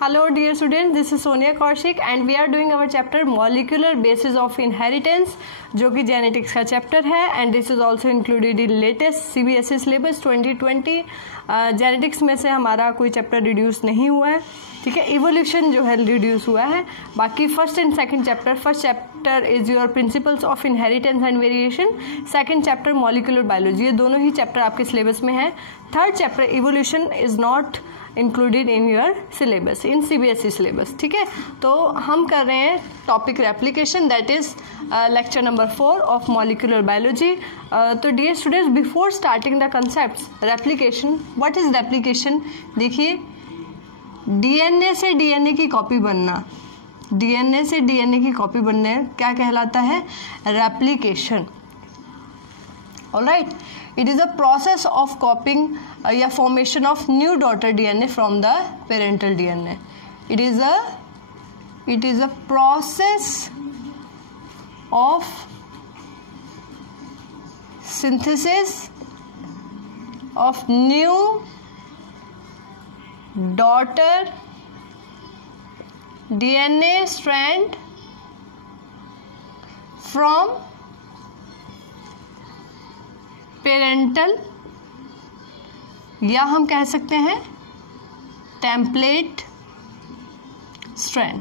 Hello dear students, this is Sonia Kaushik and we are doing our chapter Molecular Basis of Inheritance जो कि genetics का chapter है and this is also included in latest CBSE syllabus 2020। Genetics में से हमारा कोई chapter reduce नहीं हुआ है, ठीक है। इवोल्यूशन जो है रिड्यूस हुआ है, बाकी first and second chapter, first chapter is your principles of inheritance and variation, second chapter molecular biology, ये दोनों ही चैप्टर आपके सिलेबस में है। Third chapter evolution is not included in your syllabus, in CBSE syllabus, ठीक है। तो हम कर रहे हैं topic replication, that is lecture number 4 of molecular biology. तो dear students, before starting the concepts replication, what is replication? देखिए, DNA से DNA की कॉपी बनना, DNA से DNA की कॉपी बनने क्या कहलाता है? Replication. Alright, it is a process of copying या formation of new daughter DNA from the parental DNA. It is a process of synthesis of new daughter DNA strand from parental, या हम कह सकते हैं टेम्पलेट स्ट्रैंड,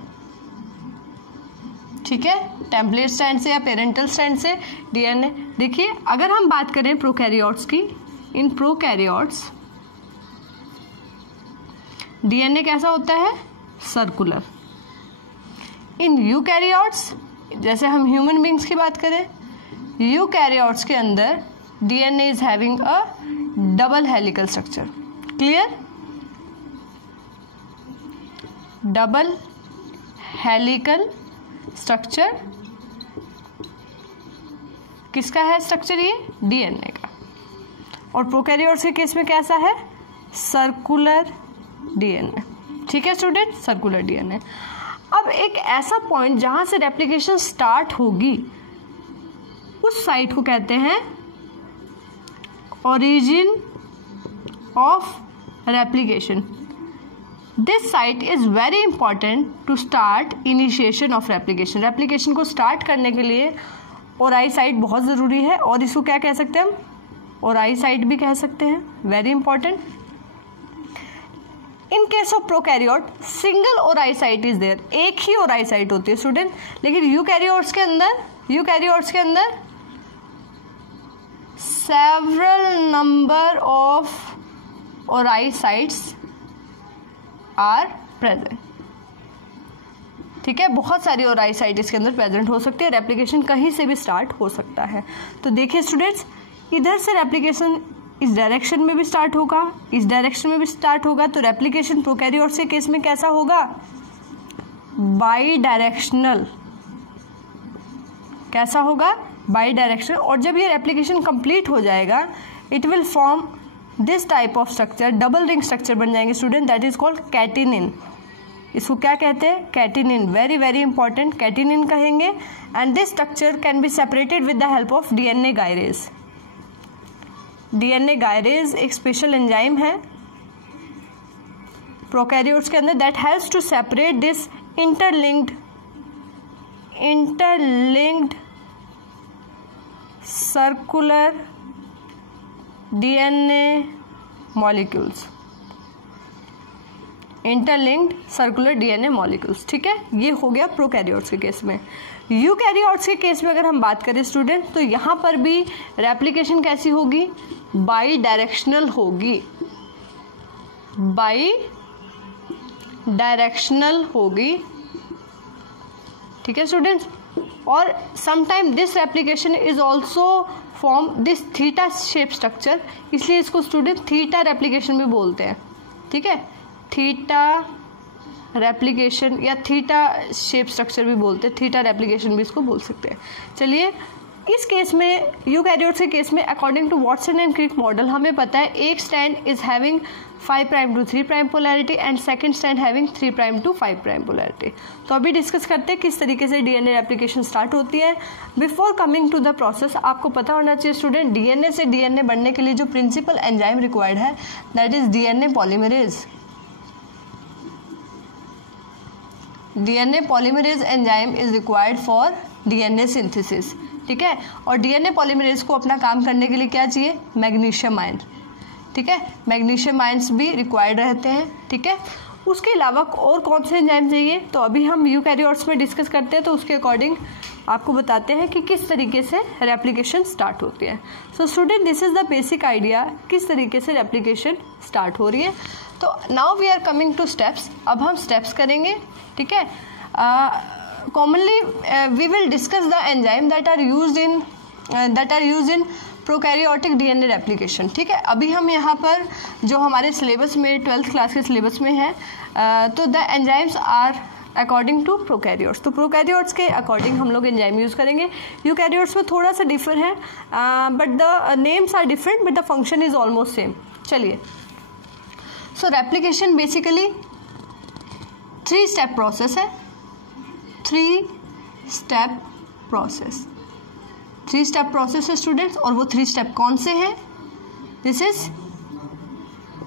ठीक है। Template strand से या पेरेंटल स्ट्रैंड से DNA। देखिए, अगर हम बात करें प्रोकैरियोट्स की, इन प्रोकैरियोट्स DNA कैसा होता है? सर्कुलर। इन यूकैरियोट्स, जैसे हम ह्यूमन बींग्स की बात करें, यूकैरियोट्स के अंदर DNA is having a double helical structure. Clear? Double helical structure किसका है स्ट्रक्चर? ये DNA का। और प्रोकैरियोट्स के केस में कैसा है? सर्कुलर DNA, ठीक है स्टूडेंट, सर्कुलर DNA। अब एक ऐसा पॉइंट जहां से रेप्लिकेशन स्टार्ट होगी, उस साइट को कहते हैं origin of replication. This site is very important to start initiation of replication. replication को start करने के लिए ओराई साइट बहुत ज़रूरी है, और इसको क्या कह सकते हैं हम? ओराई साइट भी कह सकते हैं, very important. In case of prokaryote single ori site is there, एक ही ओराई साइट होती है स्टूडेंट, लेकिन यूकैरियोट्स के अंदर several number of ORI sites are present, ठीक है। बहुत सारी ORI साइट इसके अंदर प्रेजेंट हो सकती है, रेप्लिकेशन कहीं से भी स्टार्ट हो सकता है। तो देखिए स्टूडेंट्स, इधर से रेप्लिकेशन इस डायरेक्शन में भी स्टार्ट होगा, इस डायरेक्शन में भी स्टार्ट होगा। तो रेप्लिकेशन प्रोकैरियोट्स के केस में कैसा होगा? Bidirectional. कैसा होगा? Bi direction. और जब ये रेप्लिकेशन कंप्लीट हो जाएगा, it will form this type of structure, double ring structure बन जाएंगे student, that is called catenane. इसको क्या कहते हैं? Catenane. Very very important, catenane कहेंगे। And this structure can be separated with the help of DNA gyrase. DNA gyrase एक special enzyme है prokaryotes के अंदर, that helps to separate this interlinked circular DNA molecules, interlinked circular DNA molecules, ठीक है। ये हो गया प्रोकैरियोट्स के केस में। यूकैरियोट्स के केस में अगर हम बात करें स्टूडेंट, तो यहाँ पर भी रेप्लिकेशन कैसी होगी? बाई डायरेक्शनल होगी, बाई डायरेक्शनल होगी, ठीक है स्टूडेंट्स। और sometime this replication is also form this theta shape structure, इसलिए इसको स्टूडेंट थीटा रेप्लिकेशन भी बोलते हैं, ठीक है। थीटा रेप्लिकेशन या थीटा शेप स्ट्रक्चर भी बोलते हैं, थीटा रेप्लिकेशन भी इसको बोल सकते हैं। चलिए, इस केस में, यूकैरियोट्स के केस में, according to Watson and Crick model, हमें पता है एक strand is having 5' to 3' polarity and second strand having 3' to 5' polarity. तो अभी डिस्कस करते हैं किस तरीके से DNA रेप्लिकेशन स्टार्ट होती है। Before coming to the process, आपको पता होना चाहिए स्टूडेंट, DNA से DNA बनने के लिए जो प्रिंसिपल एंजाइम रिक्वायर्ड है that is DNA polymerase. DNA polymerase enzyme is required for DNA synthesis, ठीक है। और डीएनए पॉलीमरेज को अपना काम करने के लिए क्या चाहिए, मैग्नीशियम आयन, ठीक है, मैग्नीशियम आयन्स भी रिक्वायर्ड रहते हैं, ठीक है। उसके अलावा और कौन से एंजाइम चाहिए, तो अभी हम यूकैरियोट्स में डिस्कस करते हैं, तो उसके अकॉर्डिंग आपको बताते हैं कि किस तरीके से रेप्लिकेशन स्टार्ट होती है। So student, this is the basic idea किस तरीके से रेप्लिकेशन स्टार्ट हो रही है। तो now we are coming to steps, अब हम स्टेप्स करेंगे, ठीक है। Commonly we will discuss the enzyme that are used in prokaryotic DNA replication, ठीक है। अभी हम यहाँ पर जो हमारे सिलेबस में 12th क्लास के सिलेबस में है, तो the enzymes are according to prokaryotes, तो प्रोकैरियोट्स के अकॉर्डिंग हम लोग एंजाइम यूज़ करेंगे। यूकैरियोट्स में थोड़ा सा डिफर है, but the names are different but the function is almost same. चलिए, so replication basically 3 step process है, 3 स्टेप प्रोसेस है स्टूडेंट्स, और वो 3 स्टेप कौन से हैं, this is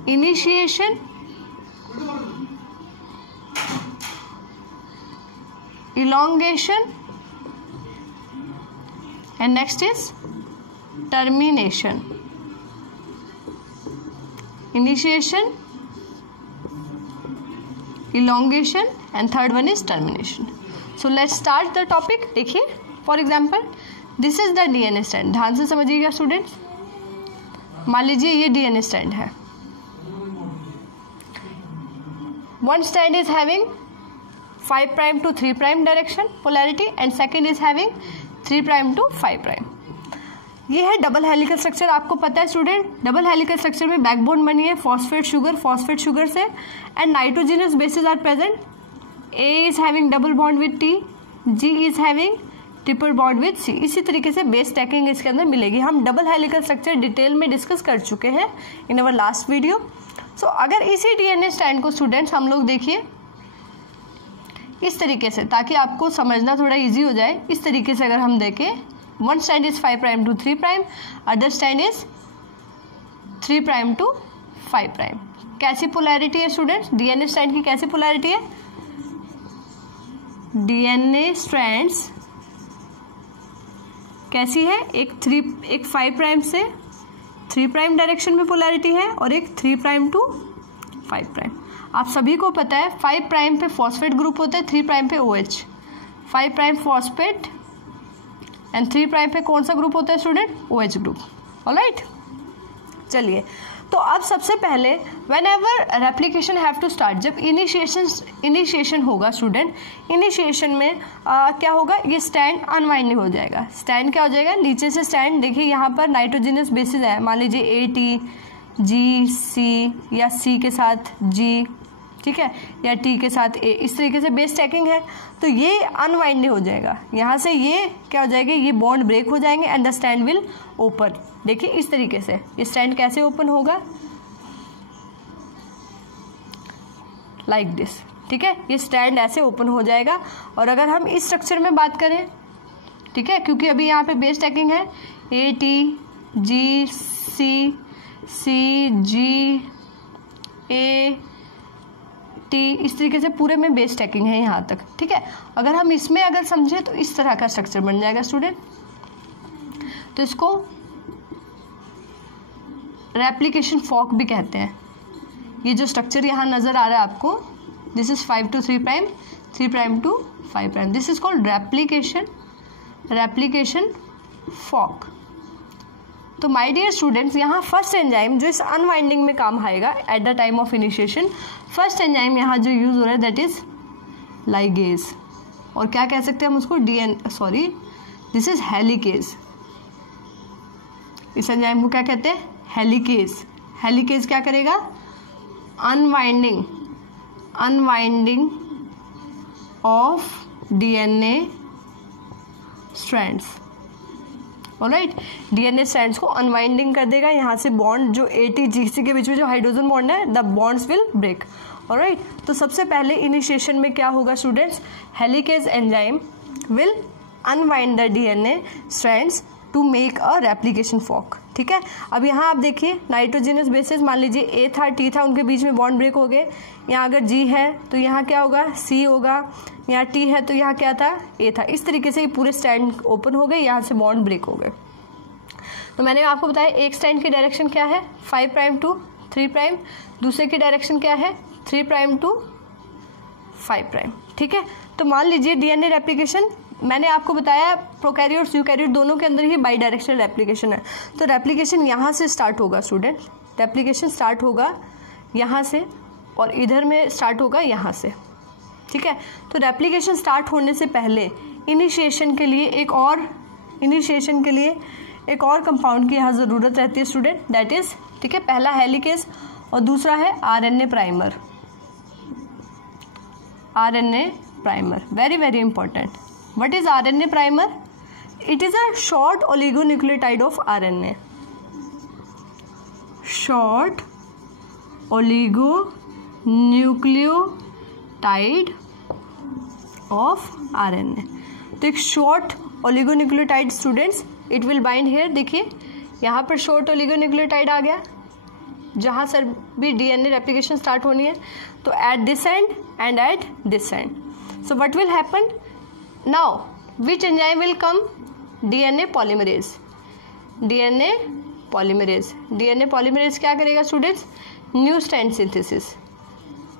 initiation, elongation and next is termination. Initiation, elongation and third one is termination. So let's start the topic. देखिए, for example this is the DNA strand, ध्यान से समझिएगा स्टूडेंट्स। मान लीजिए ये DNA strand है, one strand is having 5 prime to 3 prime direction polarity and second is having 3 prime to 5 prime। ये है डबल हेलिकल स्ट्रक्चर, आपको पता है स्टूडेंट, डबल हेलिकल स्ट्रक्चर में बैकबोन बनी है फॉस्फेट शुगर से, and nitrogenous bases are present. A is having double bond with T, G is having triple bond with C. इसी तरीके से बेस स्टैकिंग इसके अंदर मिलेगी। हम डबल हेलिकल स्ट्रक्चर डिटेल में डिस्कस कर चुके हैं इन अवर लास्ट वीडियो। सो अगर इसी डीएनए स्ट्रैंड को स्टूडेंट्स हम लोग देखिए इस तरीके से, ताकि आपको समझना थोड़ा इजी हो जाए, इस तरीके से अगर हम देखें, one stand is 5 prime to 3 prime, other stand is 3 prime to 5 prime। कैसी पोलैरिटी है स्टूडेंट्स, डीएनए स्ट्रैंड की कैसी पोलैरिटी है, डीएनए स्ट्रैंड्स कैसी है, एक 5 prime से 3 prime डायरेक्शन में पोलैरिटी है, और एक 3 prime to 5 prime। आप सभी को पता है 5 prime पे फॉस्फेट ग्रुप होता है, 3 prime पे OH, 5 prime phosphate and 3 prime पे कौन सा ग्रुप होता है स्टूडेंट, OH ग्रुप, ऑलराइट। चलिए, तो अब सबसे पहले whenever replication have to start, जब इनिशिएशन होगा स्टूडेंट, इनिशिएशन में क्या होगा, ये स्टैंड अनवाइंड हो जाएगा। स्टैंड क्या हो जाएगा, नीचे से स्टैंड, देखिए यहाँ पर नाइट्रोजनस बेसिस है, मान लीजिए AT, G, C या C के साथ G, ठीक है, या T के साथ A, इस तरीके से बेस स्टैकिंग है, तो ये अनवाइंड हो जाएगा। यहाँ से ये क्या हो जाएगा, ये बॉन्ड ब्रेक हो जाएंगे and the stand will open. देखिए इस तरीके से ये स्टैंड कैसे ओपन होगा, लाइक दिस, ठीक है, ये स्टैंड ऐसे ओपन हो जाएगा। और अगर हम इस स्ट्रक्चर में बात करें, ठीक है, क्योंकि अभी यहाँ पे बेस स्टैकिंग है, AT, G, C, G, A, T, इस तरीके से पूरे में बेस स्टैकिंग है यहाँ तक, ठीक है। अगर हम इसमें अगर समझे तो इस तरह का स्ट्रक्चर बन जाएगा स्टूडेंट। तो इसको रेप्लिकेशन फॉक भी कहते हैं। ये जो स्ट्रक्चर यहाँ नजर आ रहा है आपको, this is 5 to 3 prime, 3 prime to 5 prime, this is called replication fork. तो माय डियर स्टूडेंट्स, यहाँ फर्स्ट एंजाइम जो इस अनवाइंडिंग में काम आएगा at the time of initiation, first enzyme यहाँ जो यूज हो रहा है दैट इज लाइगेज, और क्या कह सकते हैं हम उसको, दिस इज हेलिकेज। इस एंजाइम को क्या कहते हैं, हेलिकेज। हेलिकेज क्या करेगा, unwinding of DNA strands, alright, DNA strands को अनवाइंडिंग कर देगा। यहाँ से बॉन्ड जो AT-GC के बीच में जो हाइड्रोजन बॉन्ड है, the bonds will break, alright. तो सबसे पहले इनिशिएशन में क्या होगा students, helicase enzyme will unwind the DNA strands to make a replication fork, ठीक ठीक है। अब यहाँ आप देखिए नाइट्रोजनस बेसिस, मान लीजिए ए था टी था, उनके बीच में बॉन्ड ब्रेक हो गए। यहाँ अगर जी है तो यहाँ क्या होगा, सी होगा, यहाँ टी है तो यहाँ क्या था, ए था। इस तरीके से ये पूरे स्टैंड ओपन हो गए, यहाँ से बॉन्ड ब्रेक हो गए। तो मैंने आपको बताया एक स्टैंड की डायरेक्शन क्या है 5 प्राइम टू 3 प्राइम, दूसरे की डायरेक्शन क्या है 3 प्राइम टू 5 प्राइम, ठीक है। तो मान लीजिए डीएनए रेप्लिकेशन मैंने आपको बताया प्रोकैरियोट्स यूकैरियोट दोनों के अंदर ही बाई डायरेक्शनल रेप्लिकेशन है। तो रेप्लिकेशन यहाँ से स्टार्ट होगा स्टूडेंट, रेप्लिकेशन स्टार्ट होगा यहाँ से और इधर में स्टार्ट होगा यहाँ से, ठीक है। तो रेप्लिकेशन स्टार्ट होने से पहले इनिशिएशन के लिए एक और कंपाउंड की यहाँ ज़रूरत रहती है स्टूडेंट, दैट इज़, ठीक है, पहला हेलिकेज और दूसरा है RNA primer. RNA primer very very important. What is RNA primer? It is a short oligonucleotide of RNA, short oligonucleotide of RNA. तो एक short oligonucleotide students, it will bind here. देखिए यहाँ पर शॉर्ट ओलिगोन्यूक्लियोटाइड आ गया, जहाँ sir भी DNA replication start होनी है। तो at this and and at this and, so what will happen now, which enzyme will come? DNA polymerase. DNA polymerase, DNA polymerase क्या करेगा students? New strand synthesis,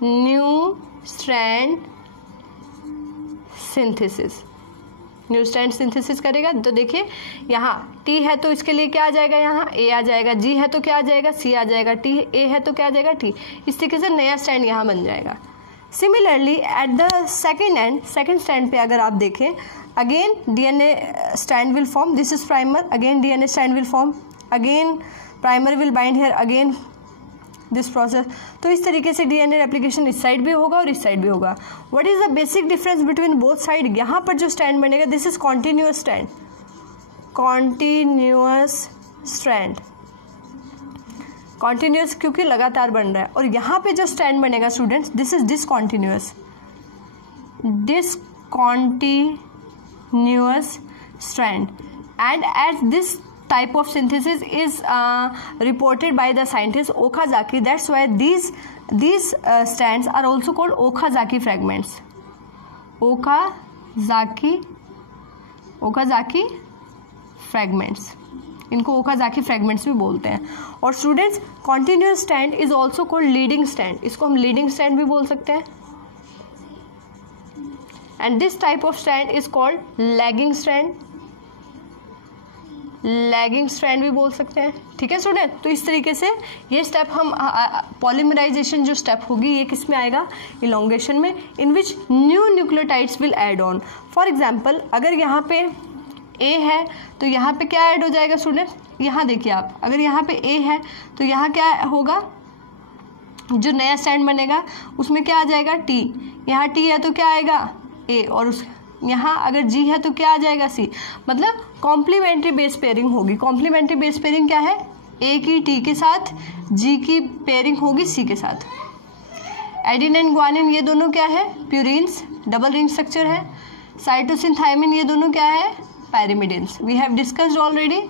new strand synthesis, new strand synthesis करेगा। तो देखिए यहाँ T है तो इसके लिए क्या आ जाएगा, यहाँ ए आ जाएगा, जी है तो क्या आ जाएगा, सी आ जाएगा, टी ए है तो क्या आ जाएगा, टी। इस तरीके से नया स्टैंड यहाँ बन जाएगा। Similarly at the second and, second stand पे अगर आप देखें, again DNA stand will form, this is primer, again DNA stand will form, again primer will bind here, again this process. तो इस तरीके से डीएनए रेप्लिकेशन इस साइड भी होगा और इस साइड भी होगा। What is the basic difference between both side? यहाँ पर जो स्टैंड बनेगा this is continuous stand, continuous strand, continuous क्योंकि लगातार बन रहा है। और यहाँ पे जो स्टैंड बनेगा students, this is discontinuous, discontinuous strand. And at this type of synthesis is reported by the scientist Okazaki. That's why these strands are also called Okazaki fragments. Okazaki fragments, इनको Okazaki fragments भी बोलते हैं। और students continuous strand is also called leading strand, इसको हम leading strand भी बोल सकते हैं। And this type of strand is called lagging strand, lagging strand भी बोल सकते हैं, ठीक है स्टूडेंट। तो इस तरीके से ये स्टेप हम पॉलीमराइजेशन जो स्टेप होगी ये किस में आएगा? इलोंगेशन में, in which new nucleotides will add on. For example अगर यहाँ पे ए है तो यहाँ पे क्या ऐड हो जाएगा स्टूडेंट? यहाँ देखिए आप, अगर यहाँ पे ए है तो यहाँ क्या होगा, जो नया स्टैंड बनेगा उसमें क्या आ जाएगा? टी। यहाँ टी है तो क्या आएगा? ए। और उस यहाँ अगर जी है तो क्या आ जाएगा? सी। मतलब कॉम्प्लीमेंट्री बेस पेयरिंग होगी। कॉम्प्लीमेंट्री बेस पेयरिंग क्या है? ए की टी के साथ, जी की पेयरिंग होगी सी के साथ। एडिनिन ग्वानिन ये दोनों क्या है? प्यूरिन्स, डबल रिंग स्ट्रक्चर है। साइटोसिन थायमिन ये दोनों क्या है? पैरिमिडिन्स। वी हैव डिस्कस्ड ऑलरेडी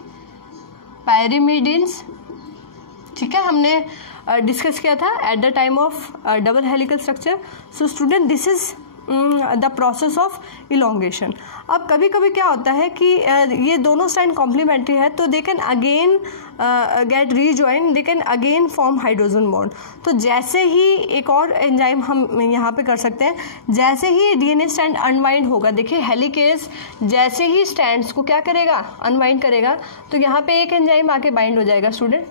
पैरिमिडिन्स, ठीक है, हमने डिस्कस किया था eight the time of double helical structure. So student this is the process of elongation. अब कभी कभी क्या होता है कि ये दोनों स्टैंड कॉम्प्लीमेंट्री है तो they can again get rejoin, they can again form hydrogen bond. तो जैसे ही एक और एंजाइम हम यहाँ पे कर सकते हैं, जैसे ही डीएनए स्टैंड अनवाइंड होगा, देखिए हेलिकेज जैसे ही स्टैंड्स को क्या करेगा? अनवाइंड करेगा, तो यहाँ पे एक एंजाइम आके बाइंड हो जाएगा स्टूडेंट,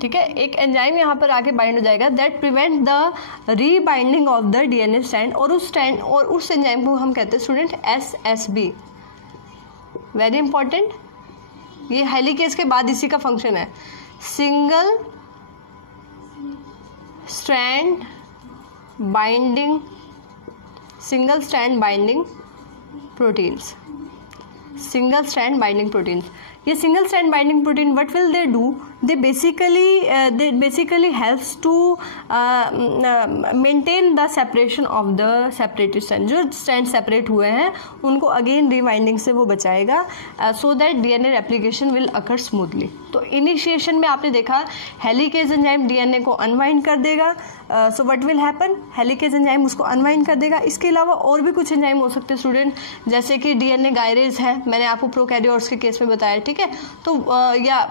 ठीक है, एक एंजाइम यहाँ पर आके बाइंड हो जाएगा, that prevent the rebinding of the DNA stand. और उस एंजाइम को हम कहते हैं स्टूडेंट एसएसबी। वेरी इंपॉर्टेंट, ये हेलिकेज के बाद इसी का फंक्शन है, single strand binding, single strand binding proteins, single strand binding proteins. ये single strand binding protein what will they do, they basically helps to maintain the separation of the separated strand. जो strand separate हुए हैं उनको again rewinding से वो बचाएगा so that DNA replication will occur smoothly. तो initiation में आपने देखा हेलिकेज एंजाइम DNA को अनवाइंड कर देगा. So what will happen, helicase enzyme उसको अनवाइंड कर देगा. इसके अलावा और भी कुछ एंजाइम हो सकते हैं स्टूडेंट, जैसे कि DNA गायरेज है, मैंने आपको प्रोकैरियोट्स के केस में बताया, ठीक है. तो या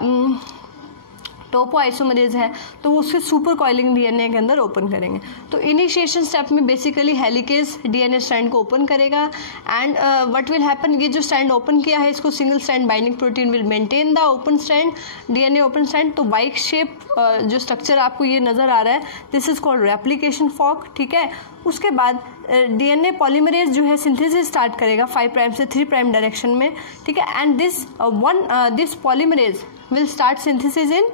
टोपो आइसोमरेज है, तो उसके सुपर कॉइलिंग डीएनए के अंदर ओपन करेंगे. तो इनिशिएशन स्टेप में बेसिकली हेलिकेज डीएनए स्ट्रैंड को ओपन करेगा एंड व्हाट विल हैपन, ये जो स्ट्रैंड ओपन किया है इसको single strand binding protein will maintain the open strand, DNA open strand. तो वाइक शेप जो स्ट्रक्चर आपको ये नजर आ रहा है, this is called replication fork, ठीक है. उसके बाद डीएनए पॉलीमरेज जो है सिंथेसिस स्टार्ट करेगा 5 प्राइम से 3 प्राइम डायरेक्शन में, ठीक है. And this polymerase will start synthesis in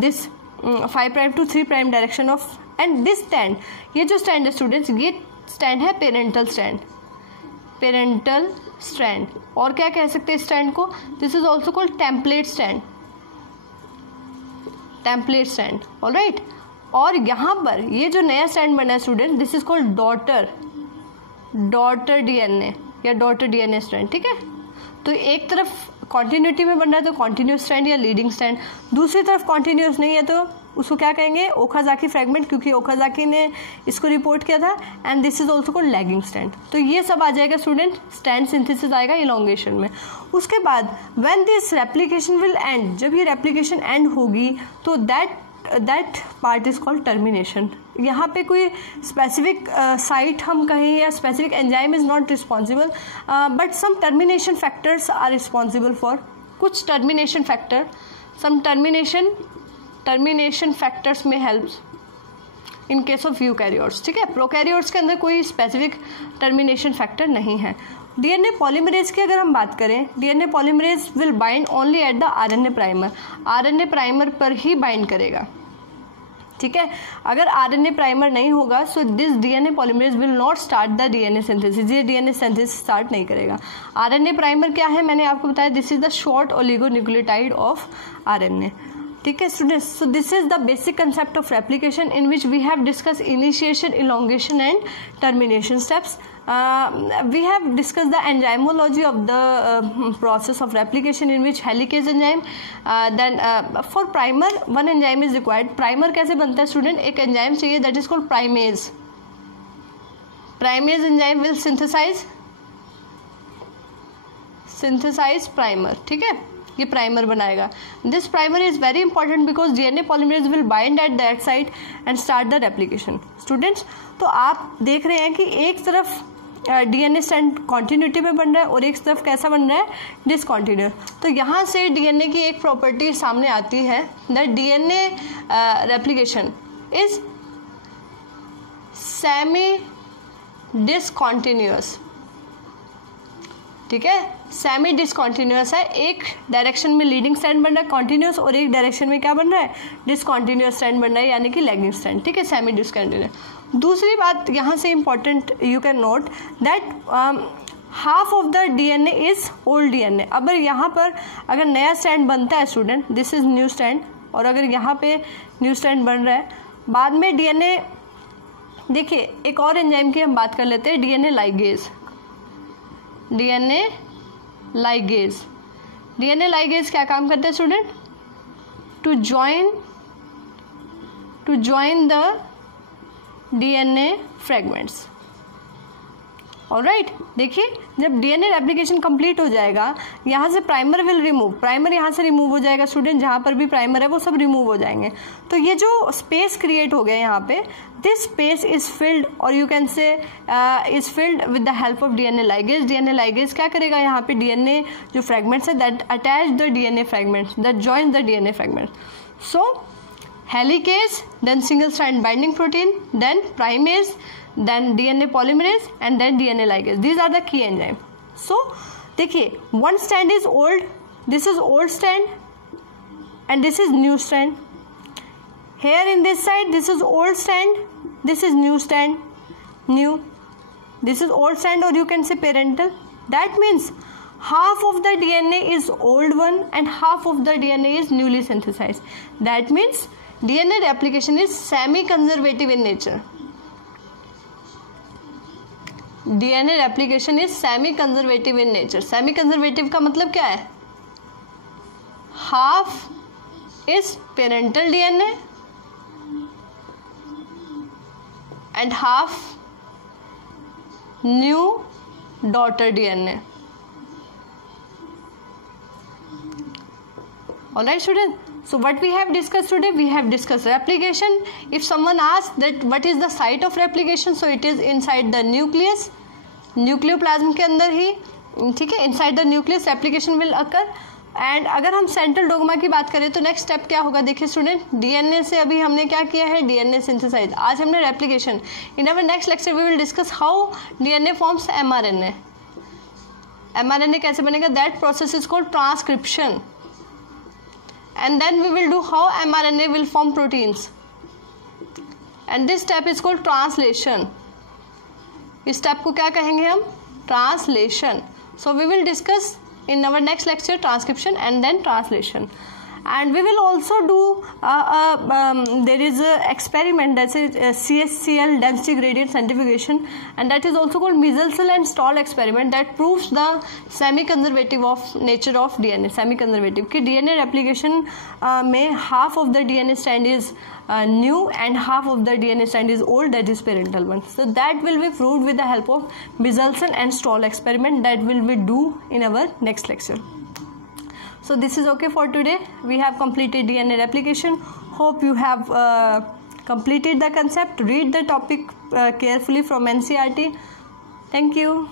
this 5 prime to 3 prime direction of, and this strand, ये जो strand है स्टूडेंट्स, ये strand है पेरेंटल स्ट्रैंड. और क्या कह सकते हैं स्ट्रैंड को, this is also called template strand, alright. और यहाँ पर ये जो नया स्ट्रैंड बना है student, this is called daughter DNA या डॉटर डीएनए स्ट्रैंड, ठीक है. तो एक तरफ कॉन्टिन्यूटी में बन रहा है तो कॉन्टिन्यूस स्ट्रैंड या लीडिंग स्ट्रैंड, दूसरी तरफ कॉन्टिन्यूस नहीं है तो उसको क्या कहेंगे, ओकाजाकी फ्रेगमेंट, क्योंकि ओकाजाकी ने इसको रिपोर्ट किया था. And this is also called lagging strand. तो ये सब आ जाएगा स्टूडेंट, स्ट्रैंड सिंथेसिस आएगा इलॉन्गेशन में. उसके बाद when this replication will end, जब ये रेप्लिकेशन एंड होगी तो that part is called termination. यहाँ पे कोई स्पेसिफिक साइट हम कहें या specific enzyme is not responsible, but some termination factors are responsible for, कुछ termination factor, some termination factors में helps in case of eukaryotes, ठीक है. प्रोकैरियोट्स के अंदर कोई स्पेसिफिक टर्मिनेशन फैक्टर नहीं है. डीएनए पॉलीमरेज की अगर हम बात करें, DNA polymerase will bind only at the RNA primer पर ही बाइंड करेगा, ठीक है. अगर आरएनए प्राइमर नहीं होगा so this DNA polymerase will not start the DNA synthesis, ये डीएनए सिंथेसिस स्टार्ट नहीं करेगा. आरएनए प्राइमर क्या है, मैंने आपको बताया, this is the short oligonucleotide of RNA, ठीक है students. So this is the basic concept of replication in which we have discuss initiation, elongation and termination steps. We have discussed the enzymology of the process of replication in which helicase enzyme, then for primer one enzyme is required. Primer कैसे बनता है student, एक enzyme चाहिए that is called primase. Primase enzyme will synthesize primer, ठीक है, ये primer बनाएगा. This primer is very important because DNA polymerase will bind at that site and start the replication. Students, तो आप देख रहे हैं कि एक तरफ डीएनए स्ट्रैंड कॉन्टिन्यूटी में बन रहा है और एक तरफ कैसा बन रहा है, डिसकॉन्टिन्यूस. तो यहाँ से डीएनए की एक प्रॉपर्टी सामने आती है that DNA replication is semi discontinuous, ठीक है. सेमी डिसकॉन्टिन्यूअस है, एक डायरेक्शन में लीडिंग स्ट्रैंड बन रहा है कॉन्टिन्यूअस और एक डायरेक्शन में क्या बन रहा है, डिसकॉन्टिन्यूअस स्ट्रैंड बन रहा है, यानी कि लैगिंग स्ट्रैंड, ठीक है, सेमी डिसकॉन्टिन्यूअस. दूसरी बात यहाँ से important you can note that half of the DNA is old DNA. अब यहाँ पर अगर नया स्ट्रैंड बनता है student, this is new strand, और अगर यहाँ पे न्यू स्ट्रैंड बन रहा है, बाद में डीएनए, देखिए एक और एंजाइम की हम बात कर लेते हैं, डीएनए लाइगेज. डीएनए लाइगेज क्या काम करते हैं student, to join the DNA fragments, alright. देखिए जब डीएनए रेप्लिकेशन कंप्लीट हो जाएगा, यहाँ से प्राइमर विल रिमूव, प्राइमर यहाँ से रिमूव हो जाएगा स्टूडेंट, जहाँ पर भी प्राइमर है वो सब रिमूव हो जाएंगे. तो ये जो स्पेस क्रिएट हो गया यहाँ पे, दिस स्पेस इज फिल्ड, और you can say is filled with the help of DNA ligase. DNA ligase क्या करेगा, यहाँ पे डीएनए जो फ्रेगमेंट्स है that attach the DNA fragments, that join the DNA fragments. So helicase, then single strand binding protein, then primase, then DNA polymerase and then DNA ligase. These are the key enzyme. So देखिए, one strand is old, this is old strand and this is new strand. Here in this side this is old strand, this is new strand, new, this is old strand, or you can say parental. That means half of the DNA is old one and half of the DNA is newly synthesized. That means DNA replication is semi-conservative in nature. DNA replication is semi-conservative in nature. Semi-conservative का मतलब क्या है? Half is parental DNA and half new daughter DNA. Alright students, so what we have discussed today, we have discussed replication. If someone asks that what is the site of replication, so it is inside the nucleus, nucleoplasm के अंदर ही, ठीक है, inside the nucleus replication will occur. And अगर हम central dogma की बात करें तो नेक्स्ट स्टेप क्या होगा, देखिए स्टूडेंट, डीएनए से अभी हमने क्या किया है, डीएनए सिंथेसाइज, आज हमने replication. In our next lecture we will discuss how DNA forms mRNA. MRNA कैसे बनेगा, that process is called transcription. And then we will do how mRNA will form proteins, and this step is called translation. इस step को क्या कहेंगे हम, translation. So we will discuss in our next lecture transcription and then translation. And we will also do there is a experiment, that's a CSCL density gradient centrifugation, and that is also called Michelson and Stahl experiment, that proves the semi-conservative of nature of DNA. Semi-conservative कि DNA replication में half of the DNA strand is new and half of the DNA strand is old, that is parental one. So that will be proved with the help of Michelson and Stahl experiment, that will be do in our next lecture. So this is okay for today. We have completed DNA replication. Hope you have completed the concept. Read the topic carefully from NCERT. Thank you.